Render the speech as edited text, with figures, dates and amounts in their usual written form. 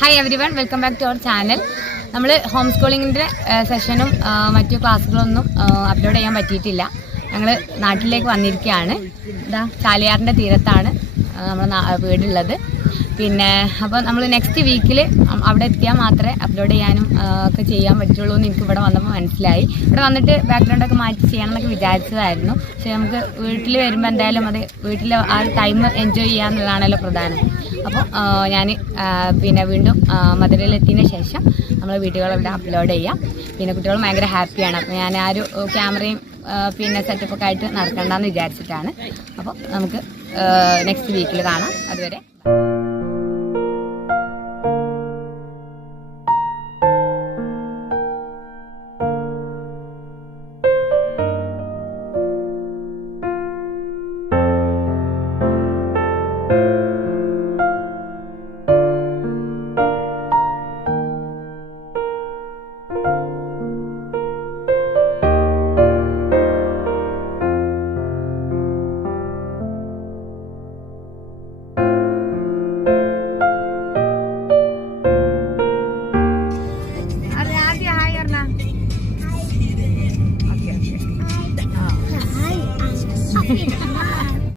Hi everyone, welcome back to our channel. നമ്മൾ home സ്കൂളിങ്ങിൻ്റെ സെഷനും മറ്റു ക്ലാസ്സുകളൊന്നും അപ്ലോഡ് ചെയ്യാൻ പറ്റിയിട്ടില്ല. ഞങ്ങൾ നാട്ടിലേക്ക് വന്നിരിക്കുകയാണ്. ഇതാ ചാലിയാറിൻ്റെ തീരത്താണ് നമ്മൾ വീടുള്ളത്. പിന്നെ അപ്പോൾ നമ്മൾ നെക്സ്റ്റ് വീക്കിൽ അവിടെ എത്തിയാൽ മാത്രമേ അപ്ലോഡ് ചെയ്യാനും ഒക്കെ ചെയ്യാൻ പറ്റുള്ളൂ എന്ന് എനിക്ക് ഇവിടെ വന്നപ്പോൾ മനസ്സിലായി. ഇവിടെ വന്നിട്ട് ബാക്ക്ഗ്രൗണ്ടൊക്കെ മാറ്റി ചെയ്യണമെന്നൊക്കെ വിചാരിച്ചതായിരുന്നു. പക്ഷേ നമുക്ക് വീട്ടിൽ വരുമ്പോൾ എന്തായാലും അത് വീട്ടിൽ ആ ടൈം എൻജോയ് ചെയ്യാന്നുള്ളതാണല്ലോ പ്രധാനം. അപ്പോൾ ഞാൻ പിന്നെ വീണ്ടും മധുരയിലെത്തിയതിന് ശേഷം നമ്മൾ വീഡിയോകളെല്ലാം അപ്ലോഡ് ചെയ്യാം. പിന്നെ കുട്ടികൾ ഭയങ്കര ഹാപ്പിയാണ്. അപ്പോൾ ഞാൻ ആ ഒരു ക്യാമറയും പിന്നെ സെറ്റപ്പൊക്കെ ആയിട്ട് നടക്കണ്ടെന്ന് വിചാരിച്ചിട്ടാണ്. അപ്പോൾ നമുക്ക് നെക്സ്റ്റ് വീക്കിൽ കാണാം. അതുവരെ